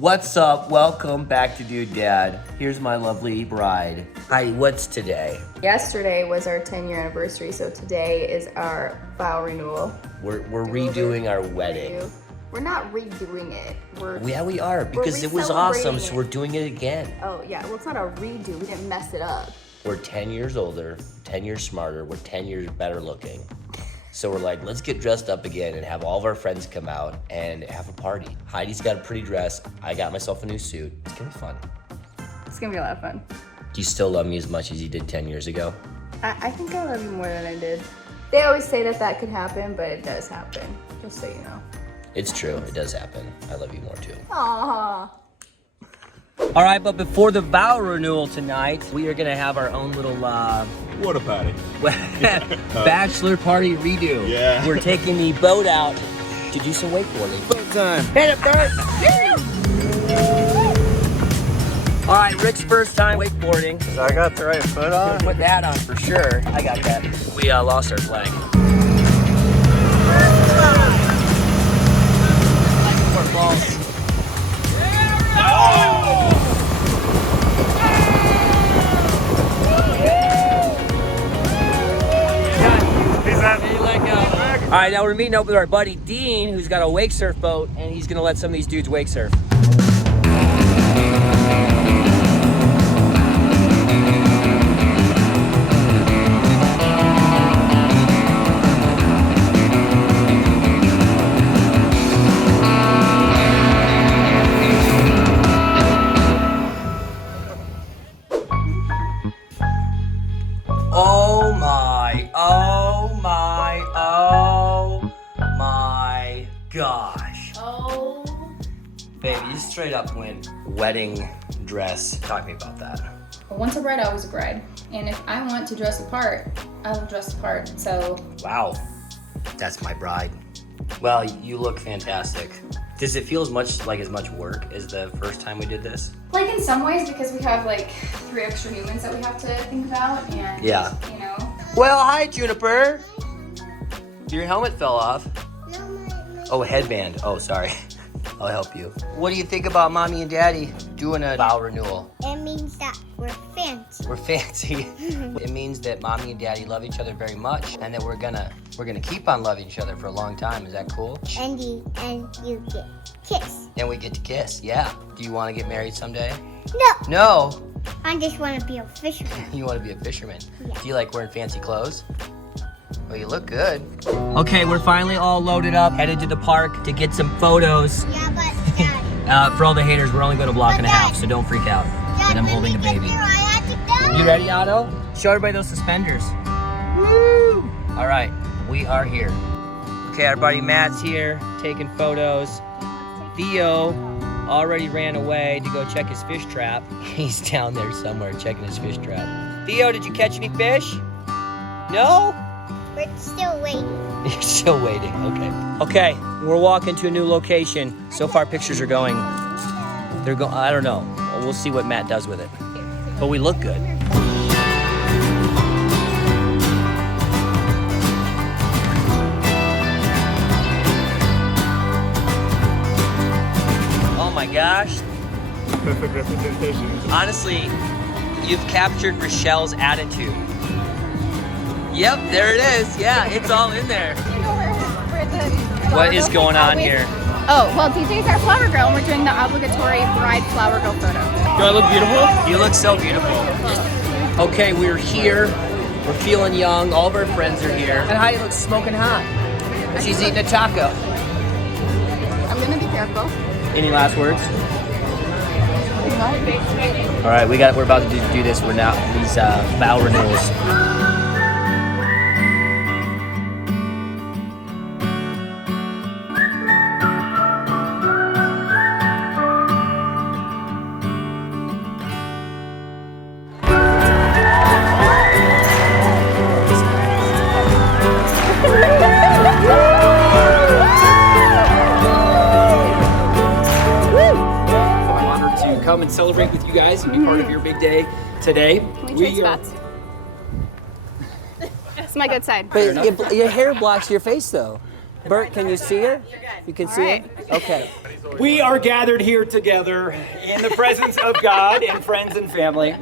What's up? Welcome back to Dudedad. Here's my lovely bride. Hi, what's today? Yesterday was our 10-year anniversary, so today is our vow renewal. We're redoing our wedding. We're not redoing it. We are, because it was awesome, so we're doing it again. Oh, yeah. Well, it's not a redo. We didn't mess it up. We're 10 years older, 10 years smarter, we're 10 years better looking. So we're like, let's get dressed up again and have all of our friends come out and have a party. Heidi's got a pretty dress. I got myself a new suit. It's gonna be fun. It's gonna be a lot of fun. Do you still love me as much as you did 10 years ago? I think I love you more than I did. They always say that could happen, but it does happen, just so you know. It's true, it does happen. I love you more too. Aww. All right, but before the vow renewal tonight, we are gonna have our own little Water party. bachelor party redo. Yeah. We're taking the boat out to do some wakeboarding. Boat time. Hit it, Bert! All right, Rick's first time wakeboarding. So I got the right foot on? Put that on for sure. I got that. We lost our flag. More balls. All right, now we're meeting up with our buddy Dean, who's got a wake surf boat, and he's gonna let some of these dudes wake surf. Oh my gosh. Oh. Baby, you straight up went wedding dress. Talk to me about that. Once a bride, always a bride. And if I want to dress the part, I will dress the part. So. Wow, that's my bride. Well, you look fantastic. Does it feel as much work as the first time we did this? Like in some ways, because we have like 3 extra humans that we have to think about, and Yeah. you know. Well, hi, Juniper. Your helmet fell off. Oh, headband. Oh, sorry. I'll help you. What do you think about mommy and daddy doing a vow renewal? It means that we're fancy. We're fancy. It means that mommy and daddy love each other very much, and that we're gonna keep on loving each other for a long time. Is that cool? And you get kissed. And we get to kiss. Yeah. Do you want to get married someday? No, No. I just want to be a fisherman. You want to be a fisherman? Yeah. Do you like wearing fancy clothes? Well, you look good. Okay, we're finally all loaded up, headed to the park to get some photos. Yeah, but Dad, For all the haters, we're only going a block and a half, so don't freak out. Dad, And I'm when holding we a get baby. there, I have to go. You ready, Otto? Show everybody those suspenders. Woo! All right, we are here. Okay, our buddy Matt's here, taking photos. Theo already ran away to go check his fish trap. He's down there somewhere checking his fish trap. Theo, did you catch any fish? No? We're still waiting. You're still waiting, okay. Okay, we're walking to a new location. So far, pictures are going, I don't know. We'll see what Matt does with it. But we look good. Oh my gosh. Perfect representation. Honestly, you've captured Rochelle's attitude. Yep, there it is. Yeah, it's all in there. What is going on here? Oh, well, DJ's our flower girl, and we're doing the obligatory bride flower girl photo. Do I look beautiful? You look so beautiful. Okay, we're here. We're feeling young. All of our friends are here. And Heidi looks smoking hot. She's eating a taco. I'm gonna be careful. Any last words? All right, we're about to do this. We're now these vow renewals. Come and celebrate with you guys and be part of your big day today. Can we trade spots? That's my good side. But your hair blocks your face though. Bert, can you see it? You can see it? Okay. We are gathered here together in the presence of God and friends and family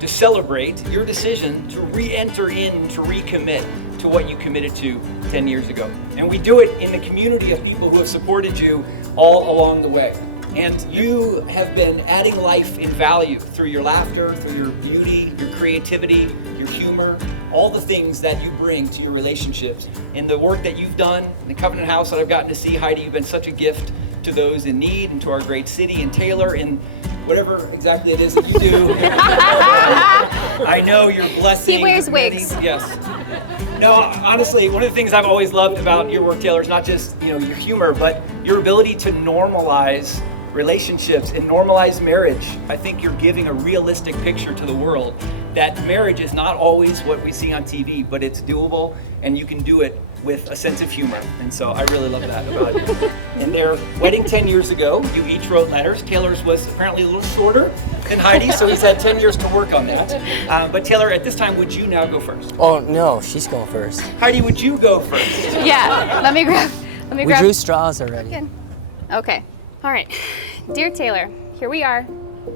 to celebrate your decision to re-enter in, to recommit to what you committed to 10 years ago. And we do it in the community of people who have supported you all along the way. And you have been adding life and value through your laughter, through your beauty, your creativity, your humor, all the things that you bring to your relationships. In the work that you've done, in the Covenant House that I've gotten to see, Heidi, you've been such a gift to those in need and to our great city, and Taylor, in whatever exactly it is that you do. I know you're blessing. He wears wigs. Yes. No, honestly, one of the things I've always loved about your work, Taylor, is not just your humor, but your ability to normalize relationships and normalize marriage. I think you're giving a realistic picture to the world that marriage is not always what we see on TV, but it's doable, and you can do it with a sense of humor. And so I really love that about you. In their wedding 10 years ago, you each wrote letters. Taylor's was apparently a little shorter than Heidi, so he's had 10 years to work on that. But Taylor, at this time, would you now go first? Oh, no, she's going first. Heidi, would you go first? Yeah, let me grab. We drew straws already. Good. Okay. All right. Dear Taylor, here we are,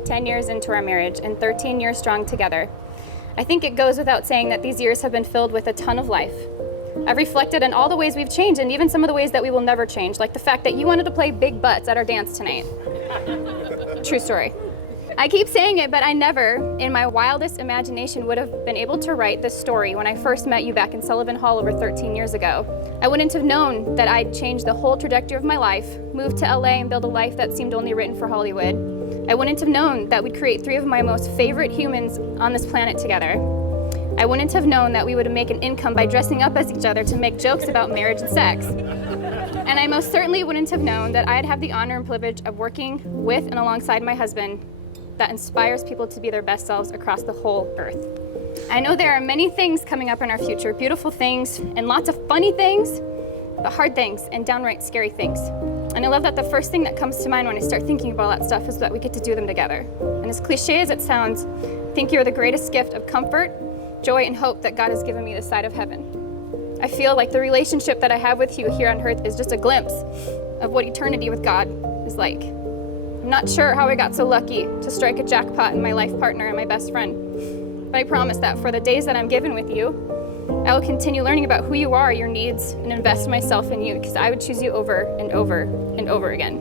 10 years into our marriage and 13 years strong together. I think it goes without saying that these years have been filled with a ton of life. I've reflected on all the ways we've changed and even some of the ways that we will never change, like the fact that you wanted to play big butts at our dance tonight. True story. I keep saying it, but I never, in my wildest imagination, would have been able to write this story when I first met you back in Sullivan Hall over 13 years ago. I wouldn't have known that I'd change the whole trajectory of my life, move to LA and build a life that seemed only written for Hollywood. I wouldn't have known that we'd create 3 of my most favorite humans on this planet together. I wouldn't have known that we would make an income by dressing up as each other to make jokes about marriage and sex. And I most certainly wouldn't have known that I'd have the honor and privilege of working with and alongside my husband that inspires people to be their best selves across the whole earth. I know there are many things coming up in our future, beautiful things and lots of funny things, but hard things and downright scary things. And I love that the first thing that comes to mind when I start thinking about all that stuff is that we get to do them together. And as cliche as it sounds, I think you're the greatest gift of comfort, joy, and hope that God has given me this side of heaven. I feel like the relationship that I have with you here on earth is just a glimpse of what eternity with God is like. I'm not sure how I got so lucky to strike a jackpot in my life partner and my best friend, but I promise that for the days that I'm given with you, I will continue learning about who you are, your needs, and invest myself in you because I would choose you over and over and over again.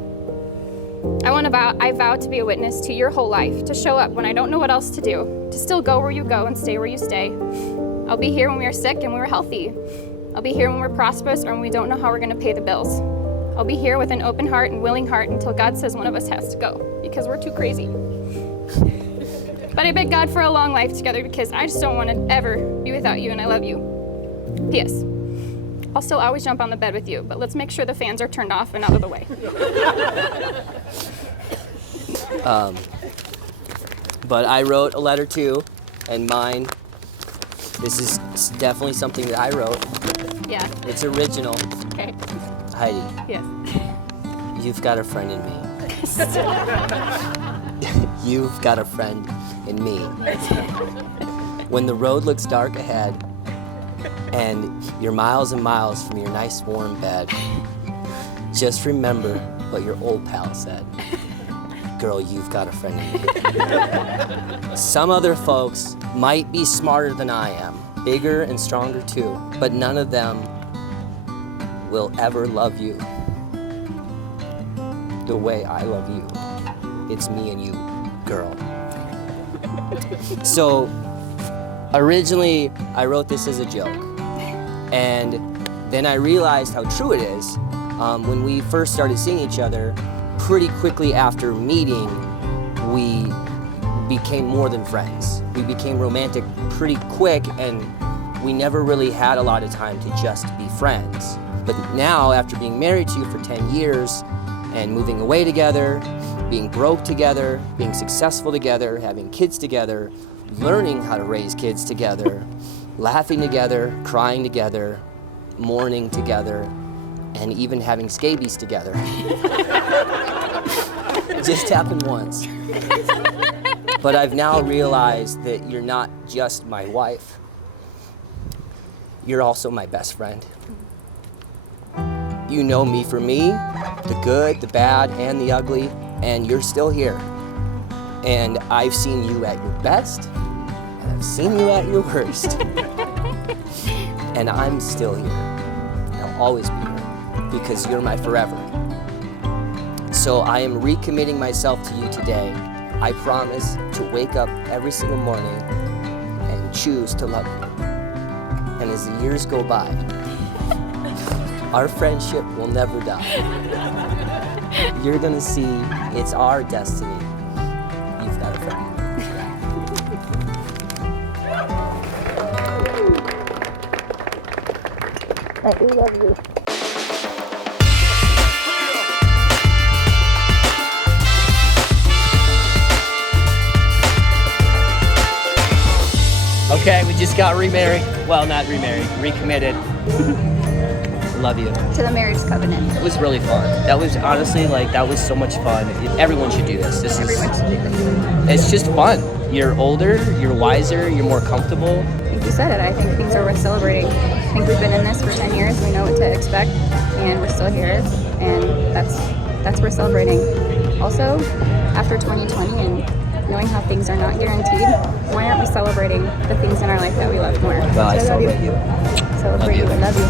I vow to be a witness to your whole life, to show up when I don't know what else to do, to still go where you go and stay where you stay. I'll be here when we are sick and we're healthy. I'll be here when we're prosperous or when we don't know how we're going to pay the bills. I'll be here with an open heart and willing heart until God says one of us has to go because we're too crazy. But I beg God for a long life together because I just don't want to ever be without you and I love you. P.S. I'll still always jump on the bed with you, but let's make sure the fans are turned off and out of the way. But I wrote a letter too, and mine, this is definitely something that I wrote. Yeah. It's original. Okay. Heidi, Yes. you've got a friend in me. You've got a friend in me. When the road looks dark ahead and you're miles and miles from your nice warm bed, just remember what your old pal said. Girl, you've got a friend in me. Some other folks might be smarter than I am, bigger and stronger too, but none of them will ever love you the way I love you. It's me and you, girl. So originally I wrote this as a joke, and then I realized how true it is. When we first started seeing each other, pretty quickly after meeting, we became more than friends. We became romantic pretty quick, and we never really had a lot of time to just be friends. But now, after being married to you for 10 years and moving away together, being broke together, being successful together, having kids together, learning how to raise kids together, laughing together, crying together, mourning together, and even having scabies together. It just happened once. But I've now realized that you're not just my wife. You're also my best friend. You know me for me, the good, the bad, and the ugly, and you're still here. And I've seen you at your best, and I've seen you at your worst. And I'm still here. I'll always be here because you're my forever. So I am recommitting myself to you today. I promise to wake up every single morning and choose to love you. And as the years go by, our friendship will never die. You're gonna see it's our destiny. You've got a friend. I do love you. Okay, we just got remarried. Well, not remarried, recommitted. Love you. To the marriage covenant. It was really fun. That was honestly, like, that was so much fun. Everyone should do this. Everyone should do this. It's just fun. You're older, you're wiser, you're more comfortable. I think you said it. I think things are worth celebrating. I think we've been in this for 10 years. We know what to expect, and we're still here, and that's worth celebrating. Also, after 2020 and knowing how things are not guaranteed, why aren't we celebrating the things in our life that we love more? Well, I celebrate you. Celebrate you. I love you.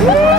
Do.